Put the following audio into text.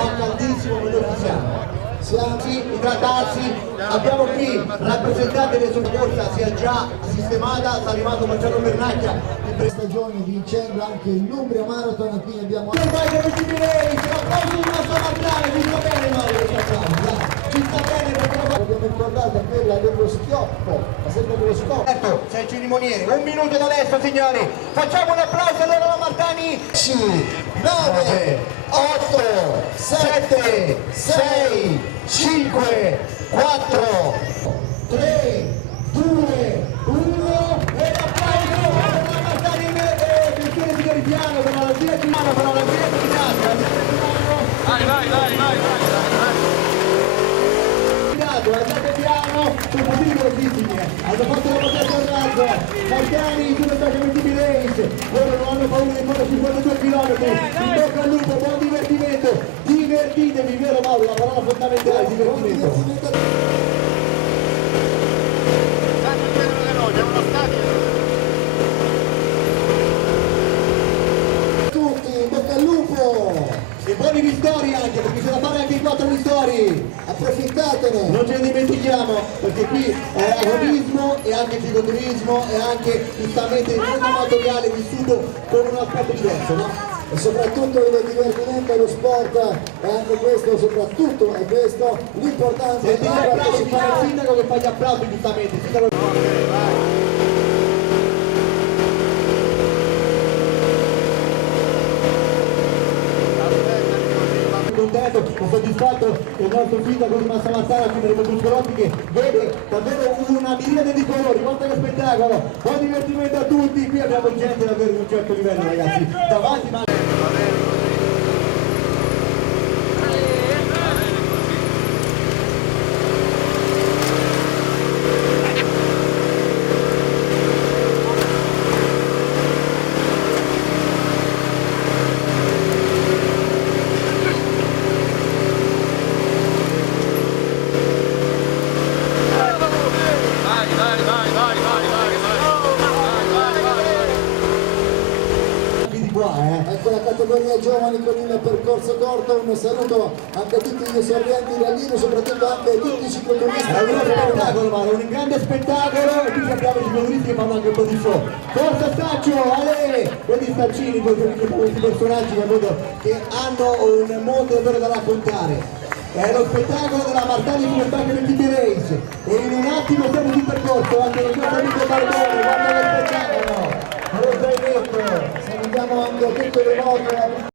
fa caldissimo, ma noi ci siamo. Siamo idratarsi, abbiamo qui rappresentante del soccorsa, si è già sistemata, sta arrivando Marcello Bernacchia in prestagione vincendo anche l'Umbria Marathon, e quindi abbiamo un applauso di nostro Martale, ci sta bene Mario, ci sta bene perché abbiamo ricordato quella dello schioppo, ma sempre dello schioppo. Certo, sei il cerimoniere, 1 minuto da adesso signori, facciamo un applauso allora alla Martani. 9, 8, 7, 6, 5, 4, 3, 2, 1 e l'applauso alla Martani. Attenzione signori, piano però la gira di mano, però la gira di mano. Andate piano, sono pericolosissimi, hanno fatto la battuta al razzo, Martani sulle Sacramenti Race, loro non hanno paura di fare 52 km, in bocca al lupo, buon divertimento, divertitevi, vero Mauro, la parola fondamentale, divertimento. Tutti, in bocca al lupo! E buoni ristori anche, perché c'è da fare anche i 4 ristori, approfittatene! non ce ne dimentichiamo, perché qui è agonismo e anche cicloturismo e anche giustamente il mondo amatoriale vissuto con un aspetto diverso, no? E soprattutto il divertimento e lo sport è anche questo, soprattutto è questo l'importante. Sentite gli applausi, c'è il sindaco che fa gli applausi giustamente, il sindaco... contento, sono soddisfatto che il nostro sindaco di Massa Mazzara, quindi le Buscolotti, che vede davvero una miriade di colori, guarda che spettacolo, buon divertimento a tutti, qui abbiamo gente davvero di un certo livello ragazzi, davanti ma... Ecco la categoria giovani con il percorso corto, un saluto anche a tutti gli esordienti in rallino, soprattutto anche a tutti i cicloturisti. È uno spettacolo, Mauro, un grande spettacolo e qui abbiamo i cicloturisti che fanno anche un po' di show. Forza Staccio, Ale! Questi staccini, questi personaggi che hanno un mondo davvero da raccontare. È lo spettacolo della Martani sulle Sacramenti Race e in un attimo siamo sul percorso, anche il nostro amico Barbone, guarda che spettacolo! Salutiamo anche a tutte le moto